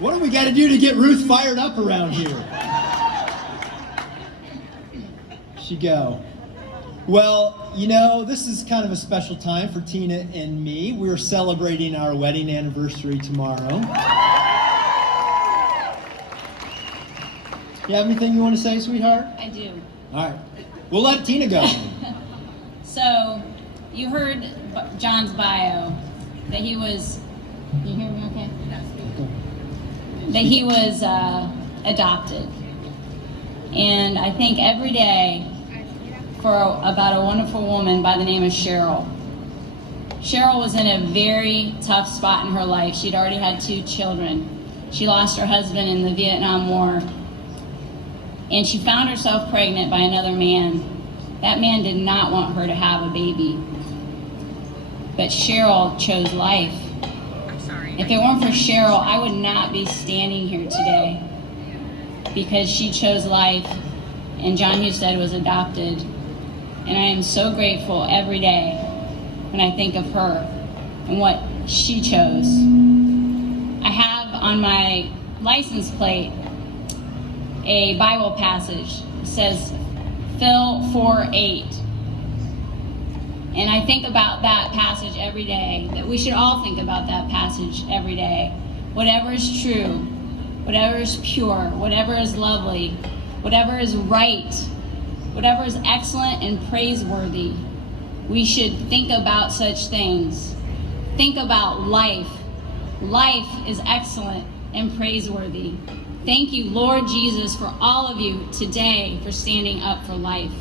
What do we got to do to get Ruth fired up around here? She go. Well, you know, this is kind of a special time for Tina and me. We're celebrating our wedding anniversary tomorrow. You have anything you want to say, sweetheart? I do. All right. We'll let Tina go. So, you heard John's bio, that he was, you hear me okay? That he was adopted. And I think every day about a wonderful woman by the name of Cheryl. Cheryl was in a very tough spot in her life. She'd already had 2 children. She lost her husband in the Vietnam War. And she found herself pregnant by another man. That man did not want her to have a baby. But Cheryl chose life. If it weren't for Cheryl, I would not be standing here today, because she chose life, and John Husted was adopted. And I am so grateful every day when I think of her and what she chose. I have on my license plate a Bible passage. It says, Phil 4:8. And I think about that passage every day, that we should all think about that passage every day. Whatever is true, whatever is pure, whatever is lovely, whatever is right, whatever is excellent and praiseworthy, we should think about such things. Think about life. Life is excellent and praiseworthy. Thank you, Lord Jesus, for all of you today for standing up for life.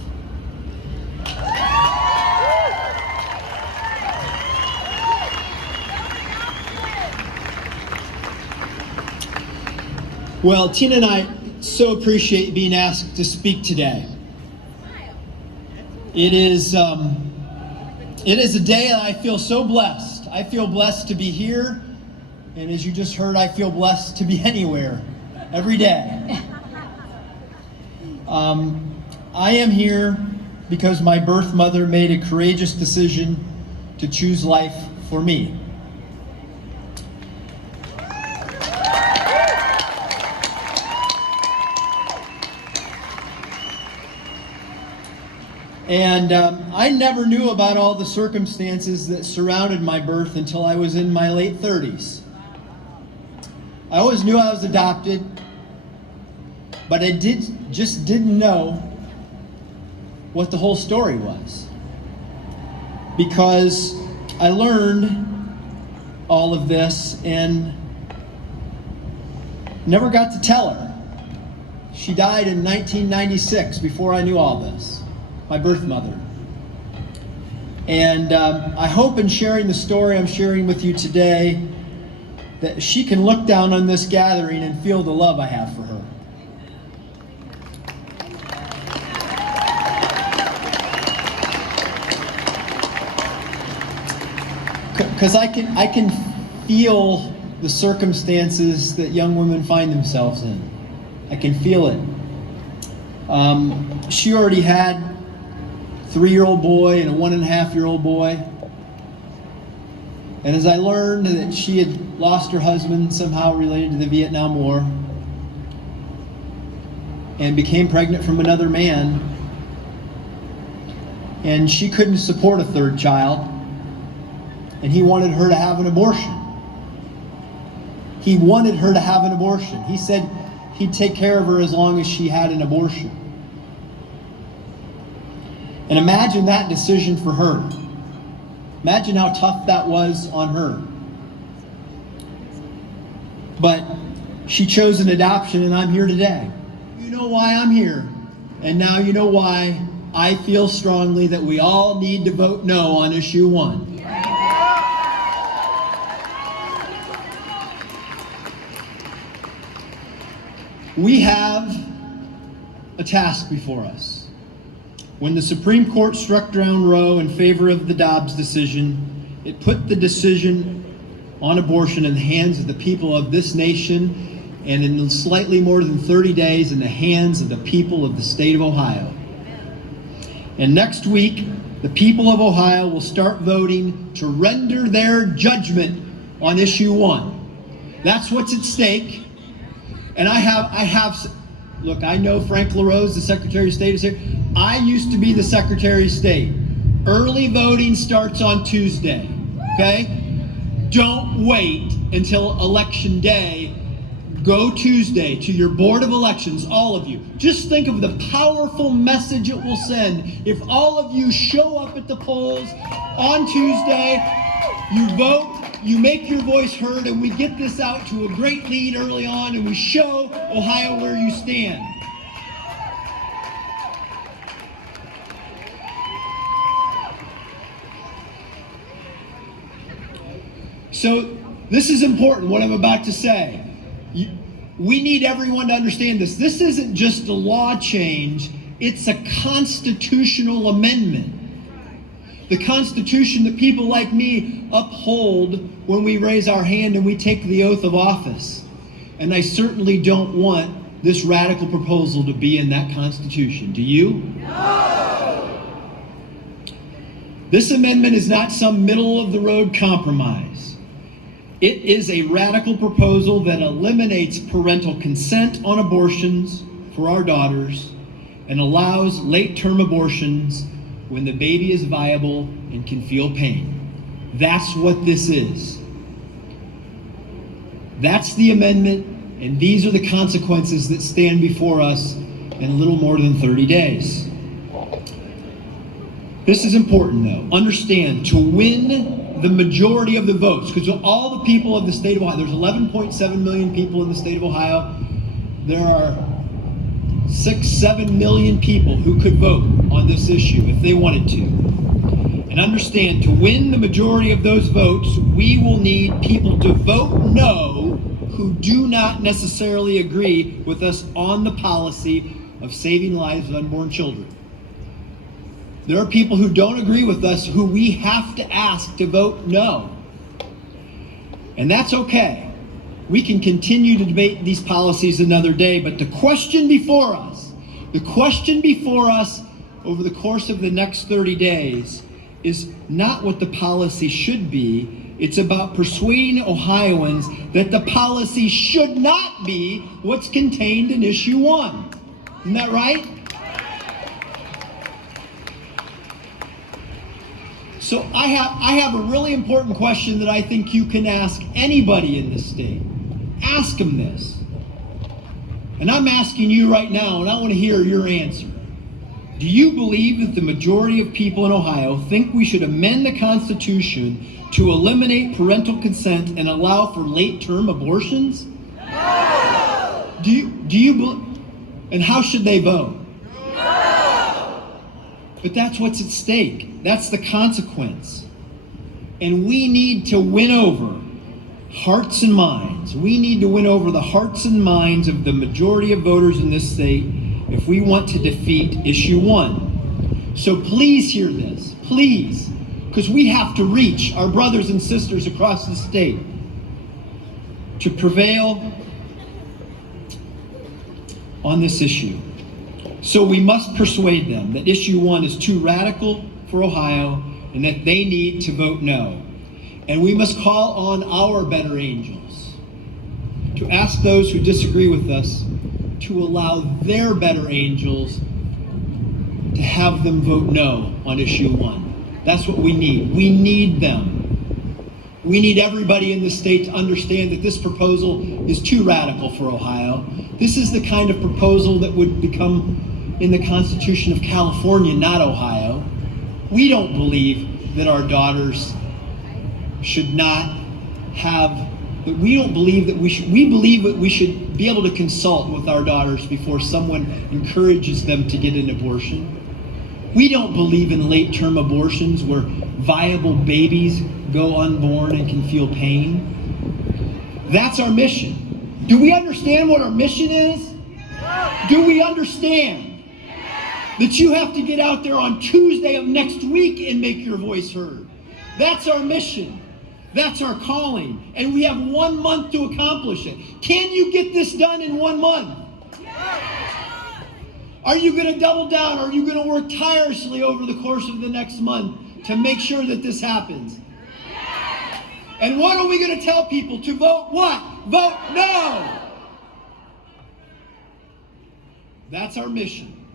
Well, Tina and I so appreciate being asked to speak today. It is a day that I feel so blessed. I feel blessed to be here, and as you just heard, I feel blessed to be anywhere, every day. I am here because my birth mother made a courageous decision to choose life for me. And I never knew about all the circumstances that surrounded my birth until I was in my late 30s. I always knew I was adopted, but I just didn't know what the whole story was. Because I learned all of this and never got to tell her. She died in 1996, before I knew all this. My birth mother. And I hope in sharing the story I'm sharing with you today that she can look down on this gathering and feel the love I have for her. Because I can feel the circumstances that young women find themselves in. I can feel it. She already had a 3-year-old boy and a 1.5-year-old boy. And as I learned that she had lost her husband somehow related to the Vietnam War and became pregnant from another man, and she couldn't support a 3rd child, and he wanted her to have an abortion. He wanted her to have an abortion. He said he'd take care of her as long as she had an abortion. And imagine that decision for her. Imagine how tough that was on her. But she chose an adoption, and I'm here today. You know why I'm here. And now you know why I feel strongly that we all need to vote no on issue 1. We have a task before us. When the Supreme Court struck down Roe in favor of the Dobbs decision, it put the decision on abortion in the hands of the people of this nation, and in slightly more than 30 days in the hands of the people of the state of Ohio. And next week, the people of Ohio will start voting to render their judgment on issue 1. That's what's at stake. And look, I know Frank LaRose, the Secretary of State, is here. I used to be the Secretary of State. Early voting starts on Tuesday, okay? Don't wait until Election Day. Go Tuesday to your Board of Elections, all of you. Just think of the powerful message it will send if all of you show up at the polls on Tuesday, you vote, you make your voice heard, and we get this out to a great lead early on, and we show Ohio where you stand. So this is important, what I'm about to say. We need everyone to understand this. This isn't just a law change, it's a constitutional amendment. The Constitution that people like me uphold when we raise our hand and we take the oath of office. And I certainly don't want this radical proposal to be in that Constitution. Do you? No! This amendment is not some middle-of-the-road compromise. It is a radical proposal that eliminates parental consent on abortions for our daughters and allows late-term abortions when the baby is viable and can feel pain. That's what this is. That's the amendment, and these are the consequences that stand before us in a little more than 30 days. This is important, though. Understand, to win the majority of the votes, because all the people of the state of Ohio, there's 11.7 million people in the state of Ohio, there are 6-7 million people who could vote on this issue if they wanted to. And understand, to win the majority of those votes, we will need people to vote no who do not necessarily agree with us on the policy of saving lives of unborn children. There are people who don't agree with us who we have to ask to vote no. And that's okay. We can continue to debate these policies another day, but the question before us over the course of the next 30 days is not what the policy should be. It's about persuading Ohioans that the policy should not be what's contained in issue 1. Isn't that right? So I have a really important question that I think you can ask anybody in this state. Ask them this. And I'm asking you right now, and I want to hear your answer. Do you believe that the majority of people in Ohio think we should amend the Constitution to eliminate parental consent and allow for late-term abortions? No! And how should they vote? No! But that's what's at stake. That's the consequence. And we need to win over hearts and minds. We need to win over the hearts and minds of the majority of voters in this state if we want to defeat issue 1. So please hear this, please, because we have to reach our brothers and sisters across the state to prevail on this issue. So we must persuade them that issue 1 is too radical for Ohio and that they need to vote no. And we must call on our better angels to ask those who disagree with us to allow their better angels to have them vote no on issue 1. That's what we need. We need them. We need everybody in the state to understand that this proposal is too radical for Ohio. This is the kind of proposal that would become in the Constitution of California, not Ohio. We don't believe that our daughters should not have, but we don't believe that we believe that we should be able to consult with our daughters before someone encourages them to get an abortion. We don't believe in late-term abortions where viable babies go unborn and can feel pain. That's our mission. Do we understand what our mission is? Do we understand that you have to get out there on Tuesday of next week and make your voice heard? That's our mission. That's our calling. And we have 1 month to accomplish it. Can you get this done in 1 month? Are you going to double down? Are you going to work tirelessly over the course of the next month to make sure that this happens? And what are we going to tell people? To vote what? Vote no! That's our mission.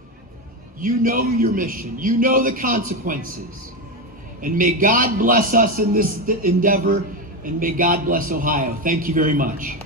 You know your mission. You know the consequences. And may God bless us in this endeavor, and may God bless Ohio. Thank you very much.